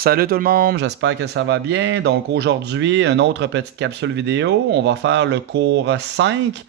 Salut tout le monde, j'espère que ça va bien. Donc aujourd'hui, une autre petite capsule vidéo. On va faire le cours 5,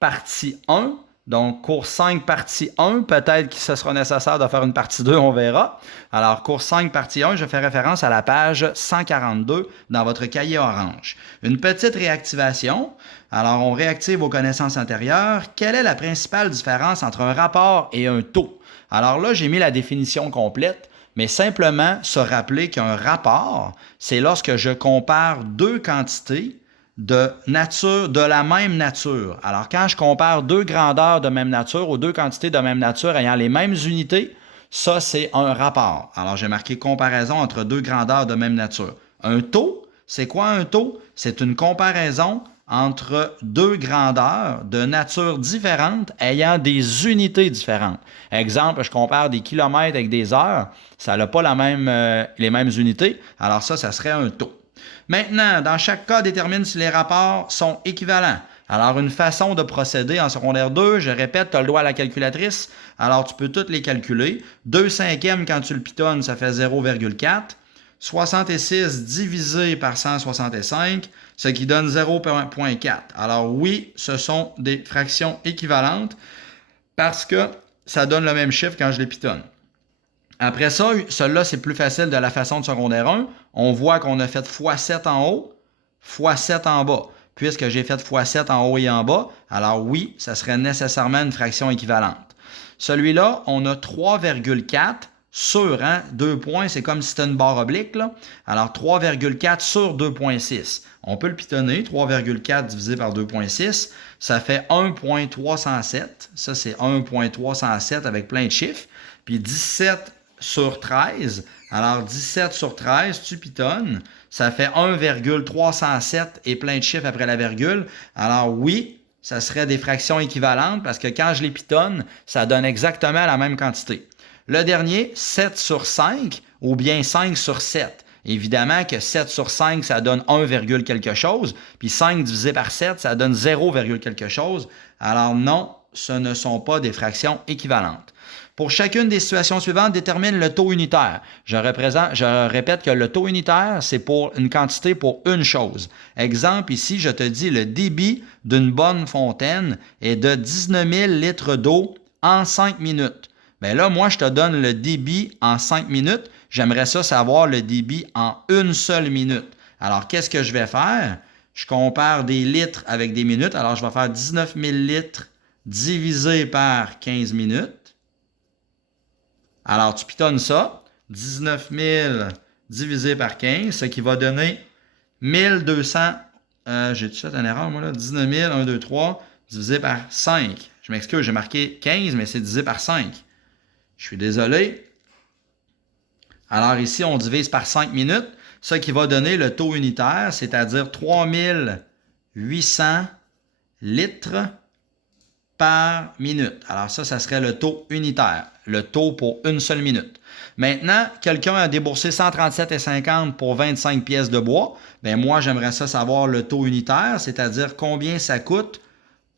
partie 1. Donc cours 5, partie 1. Peut-être que ce sera nécessaire de faire une partie 2, on verra. Alors cours 5, partie 1, je fais référence à la page 142 dans votre cahier orange. Une petite réactivation. Alors on réactive vos connaissances antérieures. Quelle est la principale différence entre un rapport et un taux? Alors là, j'ai mis la définition complète. Mais simplement se rappeler qu'un rapport, c'est lorsque je compare deux quantités de la même nature. Alors, quand je compare deux grandeurs de même nature ou deux quantités de même nature ayant les mêmes unités, ça, c'est un rapport. Alors, j'ai marqué comparaison entre deux grandeurs de même nature. Un taux, c'est quoi un taux? C'est une comparaison entre deux grandeurs de nature différente ayant des unités différentes. Exemple, je compare des kilomètres avec des heures, ça n'a pas les mêmes unités, alors ça serait un taux. Maintenant, dans chaque cas, détermine si les rapports sont équivalents. Alors, une façon de procéder en secondaire 2, je répète, tu as le doigt à la calculatrice, alors tu peux toutes les calculer. 2 cinquièmes, quand tu le pitonnes, ça fait 0,4. 66 divisé par 165, ce qui donne 0,4. Alors oui, ce sont des fractions équivalentes parce que ça donne le même chiffre quand je les pitonne. Après ça, celui-là, c'est plus facile de la façon de secondaire 1. On voit qu'on a fait x7 en haut, x7 en bas. Puisque j'ai fait x7 en haut et en bas, alors oui, ça serait nécessairement une fraction équivalente. Celui-là, on a 3,4 sur 2 points, c'est comme si c'était une barre oblique, là. Alors 3,4 sur 2,6. On peut le pitonner, 3,4 divisé par 2,6, ça fait 1,307. Ça, c'est 1,307 avec plein de chiffres. Puis 17 sur 13. Alors 17 sur 13, tu pitonnes, ça fait 1,307 et plein de chiffres après la virgule. Alors oui, ça serait des fractions équivalentes parce que quand je les pitonne, ça donne exactement la même quantité. Le dernier, 7 sur 5 ou bien 5 sur 7. Évidemment que 7 sur 5, ça donne 1, quelque chose, puis 5 divisé par 7, ça donne 0, quelque chose. Alors non, ce ne sont pas des fractions équivalentes. Pour chacune des situations suivantes, détermine le taux unitaire. Je répète que le taux unitaire, c'est pour une quantité pour une chose. Exemple, ici, je te dis le débit d'une bonne fontaine est de 19 000 litres d'eau en 5 minutes. Bien là, moi, je te donne le débit en 5 minutes. J'aimerais ça savoir le débit en une seule minute. Alors, qu'est-ce que je vais faire? Je compare des litres avec des minutes. Alors, je vais faire 19 000 litres divisé par 15 minutes. Alors, tu pitonnes ça. 19 000 divisé par 15, ce qui va donner 1200. J'ai-tu fait une erreur, moi, là? 19 000, 1, 2, 3, divisé par 5. Je m'excuse, j'ai marqué 15, mais c'est divisé par 5. Je suis désolé. Alors ici, on divise par 5 minutes, ce qui va donner le taux unitaire, c'est-à-dire 3800 litres par minute. Alors ça serait le taux unitaire, le taux pour une seule minute. Maintenant, quelqu'un a déboursé 137,50 pour 25 pièces de bois. Bien, moi, j'aimerais ça savoir le taux unitaire, c'est-à-dire combien ça coûte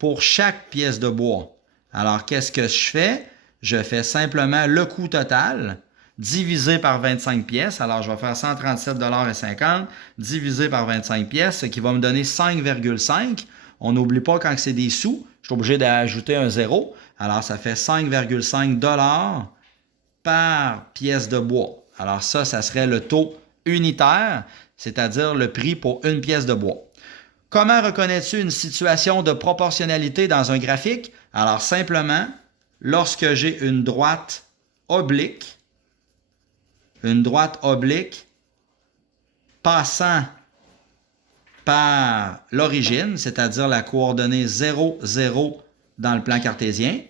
pour chaque pièce de bois. Alors, qu'est-ce que je fais? Je fais simplement le coût total divisé par 25 pièces. Alors, je vais faire 137,50 $ divisé par 25 pièces, ce qui va me donner 5,5. On n'oublie pas quand c'est des sous, je suis obligé d'ajouter un zéro. Alors, ça fait 5,5 $ par pièce de bois. Alors ça serait le taux unitaire, c'est-à-dire le prix pour une pièce de bois. Comment reconnais-tu une situation de proportionnalité dans un graphique? Alors simplement, lorsque j'ai une droite oblique passant par l'origine, c'est-à-dire la coordonnée 0, 0 dans le plan cartésien.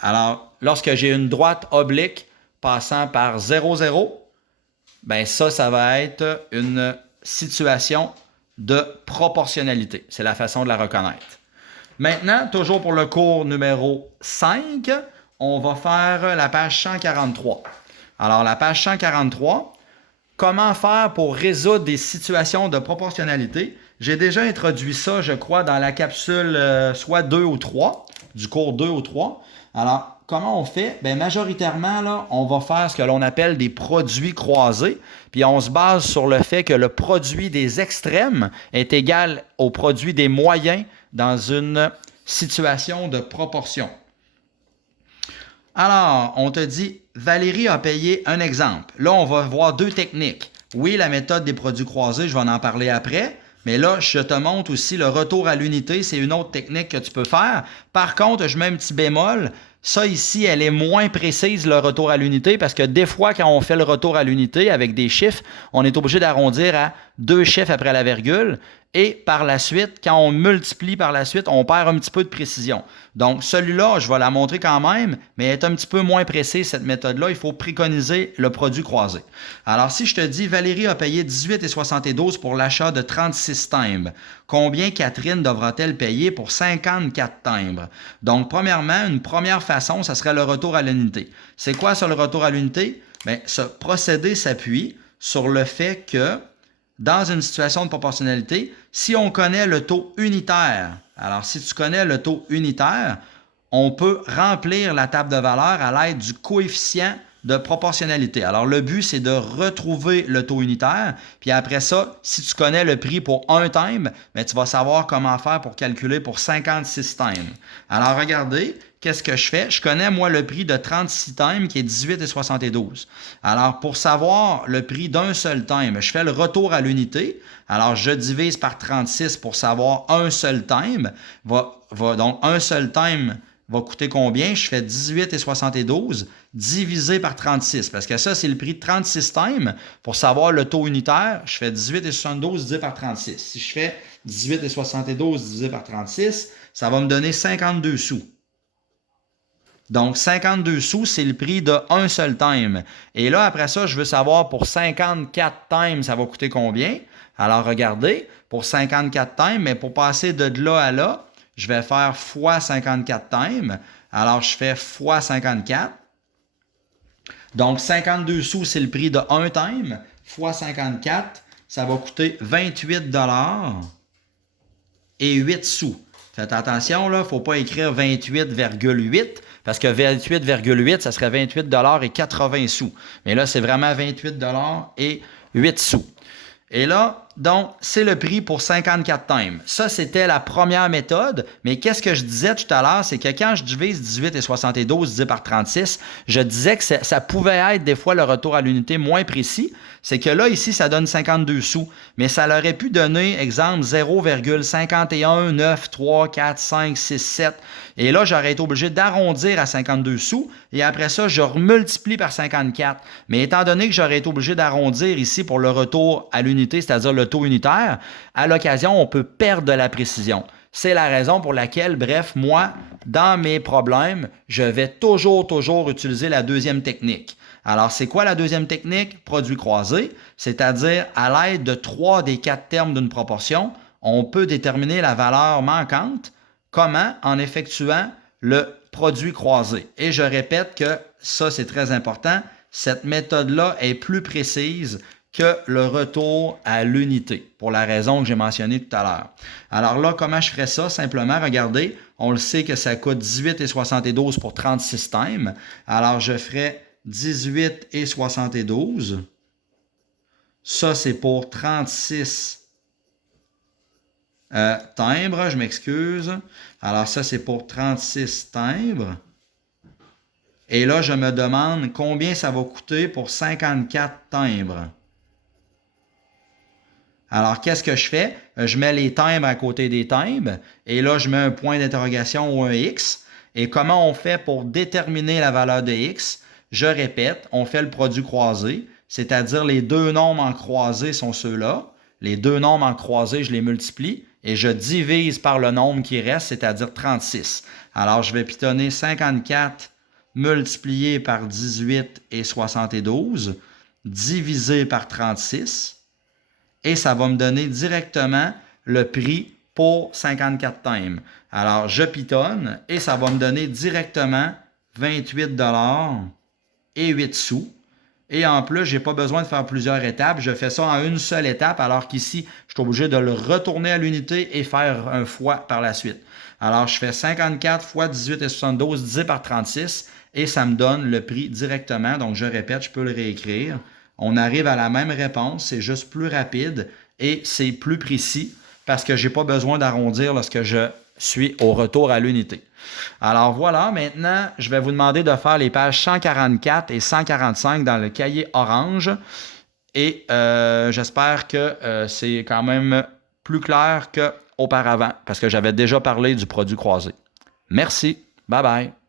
Alors, lorsque j'ai une droite oblique passant par 0, 0, bien ça va être une situation de proportionnalité. C'est la façon de la reconnaître. Maintenant, toujours pour le cours numéro 5, on va faire la page 143. Alors, la page 143, comment faire pour résoudre des situations de proportionnalité? J'ai déjà introduit ça, je crois, dans la capsule soit 2 ou 3, du cours 2 ou 3. Alors, comment on fait? Bien, majoritairement, là, on va faire ce que l'on appelle des produits croisés. Puis on se base sur le fait que le produit des extrêmes est égal au produit des moyens dans une situation de proportion. Alors, on te dit, Valérie a payé un exemple. Là, on va voir deux techniques. Oui, la méthode des produits croisés, je vais en parler après. Mais là, je te montre aussi le retour à l'unité. C'est une autre technique que tu peux faire. Par contre, je mets un petit bémol. Ça ici, elle est moins précise, le retour à l'unité, parce que des fois, quand on fait le retour à l'unité avec des chiffres, on est obligé d'arrondir à 2 chiffres après la virgule. Et par la suite, quand on multiplie par la suite, on perd un petit peu de précision. Donc, celui-là, je vais la montrer quand même, mais elle est un petit peu moins précise, cette méthode-là. Il faut préconiser le produit croisé. Alors, si je te dis, Valérie a payé 18,72 pour l'achat de 36 timbres, combien Catherine devra-t-elle payer pour 54 timbres? Donc, premièrement, une première façon, ça serait le retour à l'unité. C'est quoi ça, le retour à l'unité? Bien, ce procédé s'appuie sur le fait que dans une situation de proportionnalité, si on connaît le taux unitaire, alors si tu connais le taux unitaire, on peut remplir la table de valeurs à l'aide du coefficient de proportionnalité. Alors, le but, c'est de retrouver le taux unitaire. Puis après ça, si tu connais le prix pour un timbre, bien, tu vas savoir comment faire pour calculer pour 56 timbres. Alors, regardez, qu'est-ce que je fais? Je connais, moi, le prix de 36 timbres qui est 18,72. Alors, pour savoir le prix d'un seul timbre, je fais le retour à l'unité. Alors, je divise par 36 pour savoir un seul timbre. Donc, un seul timbre va coûter combien? Je fais 18,72 divisé par 36, parce que ça, c'est le prix de 36 timbres. Pour savoir le taux unitaire, je fais 18,72 divisé par 36. Si je fais 18,72 divisé par 36, ça va me donner 52 sous. Donc, 52 sous, c'est le prix d'un seul timbre. Et là, après ça, je veux savoir pour 54 timbres, ça va coûter combien? Alors, regardez, pour 54 timbres, mais pour passer de là à là, je vais faire fois 54 timbres. Alors, je fais fois 54. Donc, 52 sous, c'est le prix de 1 timbre. Fois 54, ça va coûter 28 $ et 8 sous. Faites attention, là, il ne faut pas écrire 28,8 parce que 28,8, ça serait 28 $ et 80 sous. Mais là, c'est vraiment 28 $ et 8 sous. Et là, donc, c'est le prix pour 54 timbres. Ça, c'était la première méthode. Mais qu'est-ce que je disais tout à l'heure? C'est que quand je divise 18,72 divisé par 36, je disais que ça pouvait être des fois le retour à l'unité moins précis. C'est que là, ici, ça donne 52 sous. Mais ça aurait pu donner, exemple, 0,5193456,7. Et là, j'aurais été obligé d'arrondir à 52 sous. Et après ça, je remultiplie par 54. Mais étant donné que j'aurais été obligé d'arrondir ici pour le retour à l'unité, c'est-à-dire le taux unitaire, à l'occasion, on peut perdre de la précision. C'est la raison pour laquelle, bref, moi, dans mes problèmes, je vais toujours utiliser la deuxième technique. Alors, c'est quoi la deuxième technique? Produit croisé, c'est-à-dire à l'aide de 3 des 4 termes d'une proportion, on peut déterminer la valeur manquante. Comment? En effectuant le produit croisé. Et je répète que ça, c'est très important. Cette méthode-là est plus précise que le retour à l'unité, pour la raison que j'ai mentionnée tout à l'heure. Alors là, comment je ferais ça? Simplement, regardez, on le sait que ça coûte 18,72 pour 36 timbres. Alors, je ferais 18,72. Ça, c'est pour 36 timbres, je m'excuse. Alors, ça, c'est pour 36 timbres. Et là, je me demande combien ça va coûter pour 54 timbres. Alors, qu'est-ce que je fais? Je mets les timbres à côté des timbres. Et là, je mets un point d'interrogation ou un X. Et comment on fait pour déterminer la valeur de X? Je répète, on fait le produit croisé, c'est-à-dire les deux nombres en croisé sont ceux-là. Les deux nombres en croisé, je les multiplie et je divise par le nombre qui reste, c'est-à-dire 36. Alors, je vais pitonner 54 multiplié par 18,72 divisé par 36. Et ça va me donner directement le prix pour 54 timbres. Alors, je pitonne et ça va me donner directement 28 $ et 8 sous. Et en plus, je n'ai pas besoin de faire plusieurs étapes. Je fais ça en une seule étape, alors qu'ici, je suis obligé de le retourner à l'unité et faire un fois par la suite. Alors, je fais 54 fois 18,72 divisé par 36. et ça me donne le prix directement. Donc, je répète, je peux le réécrire. On arrive à la même réponse, c'est juste plus rapide et c'est plus précis parce que je n'ai pas besoin d'arrondir lorsque je suis au retour à l'unité. Alors voilà, maintenant, je vais vous demander de faire les pages 144 et 145 dans le cahier orange et j'espère que c'est quand même plus clair qu'auparavant parce que j'avais déjà parlé du produit croisé. Merci. Bye bye.